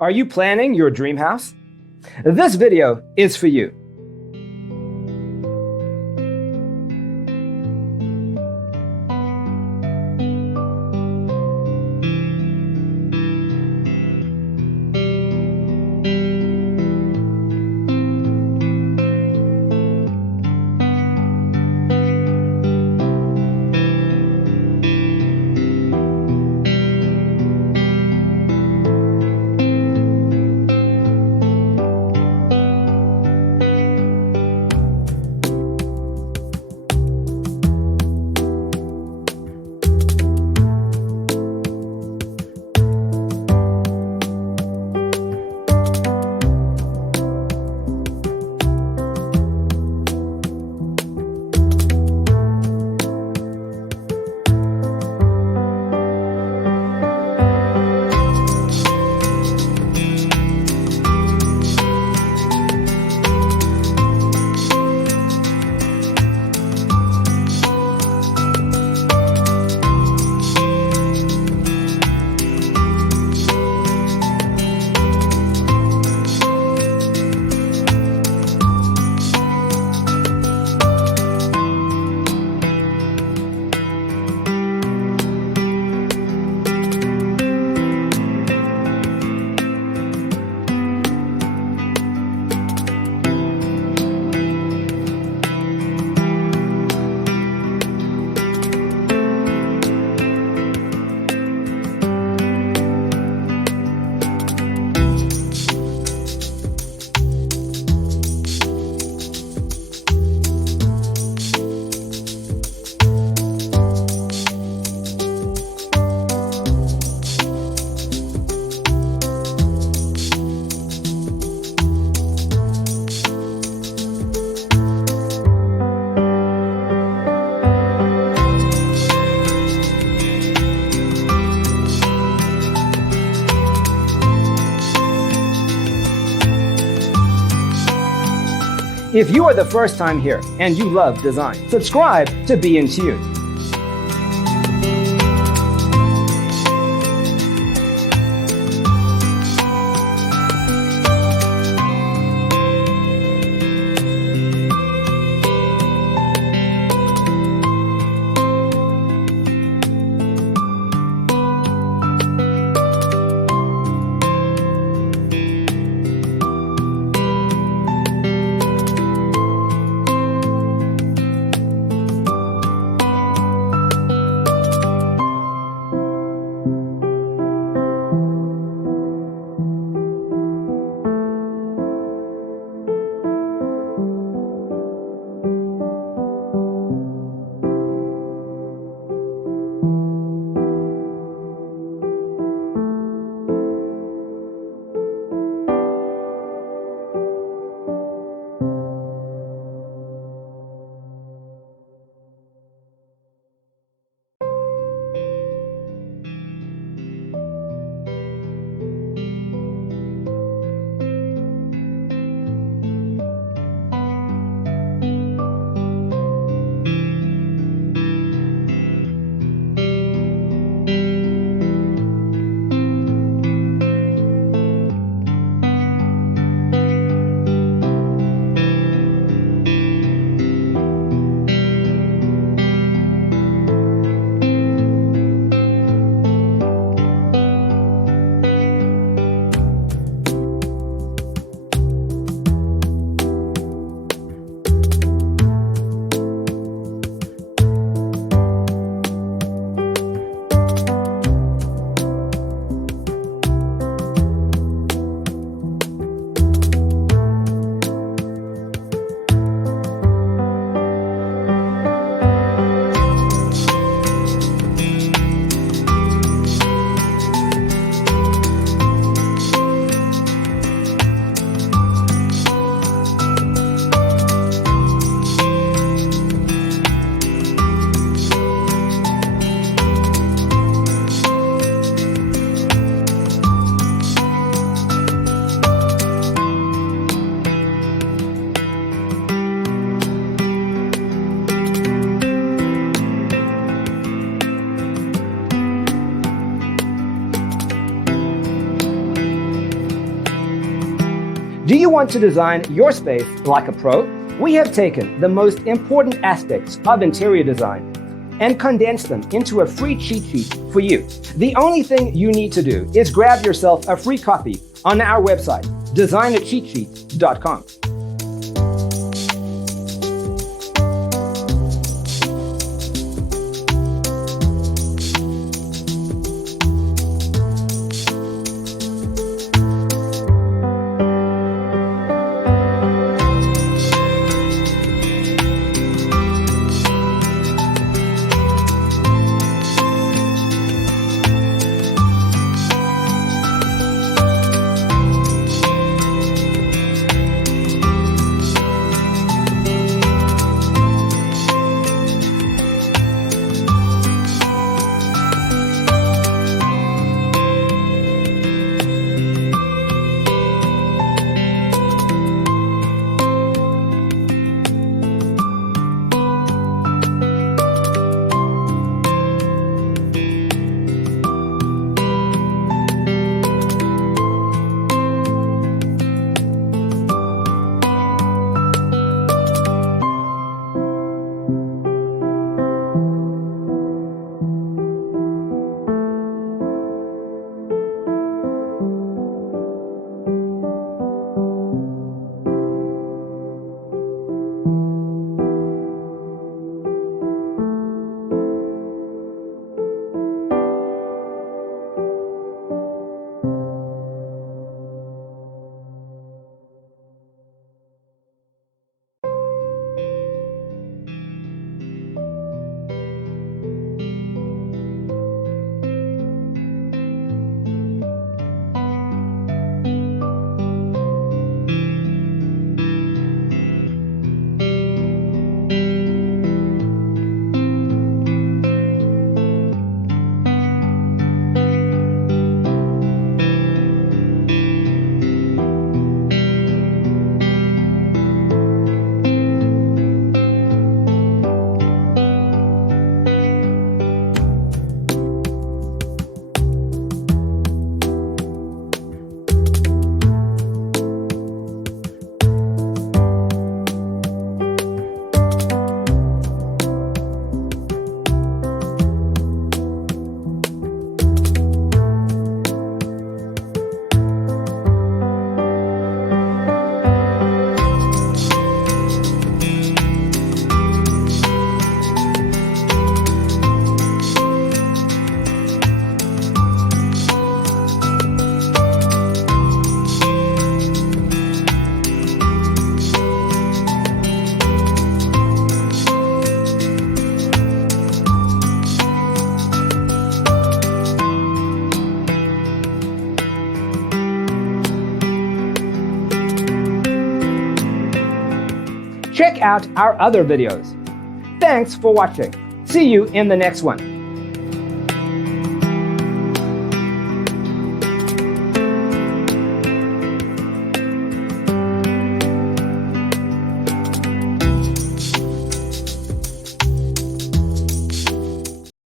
Are you planning your dream house? This video is for you. If you are the first time here and you love design, subscribe to Be in Tune. Do you want to design your space like a pro? We have taken the most important aspects of interior design and condensed them into a free cheat sheet for you. The only thing you need to do is grab yourself a free copy on our website, designercheatsheet.com. Check out our other videos. Thanks for watching. See you in the next one.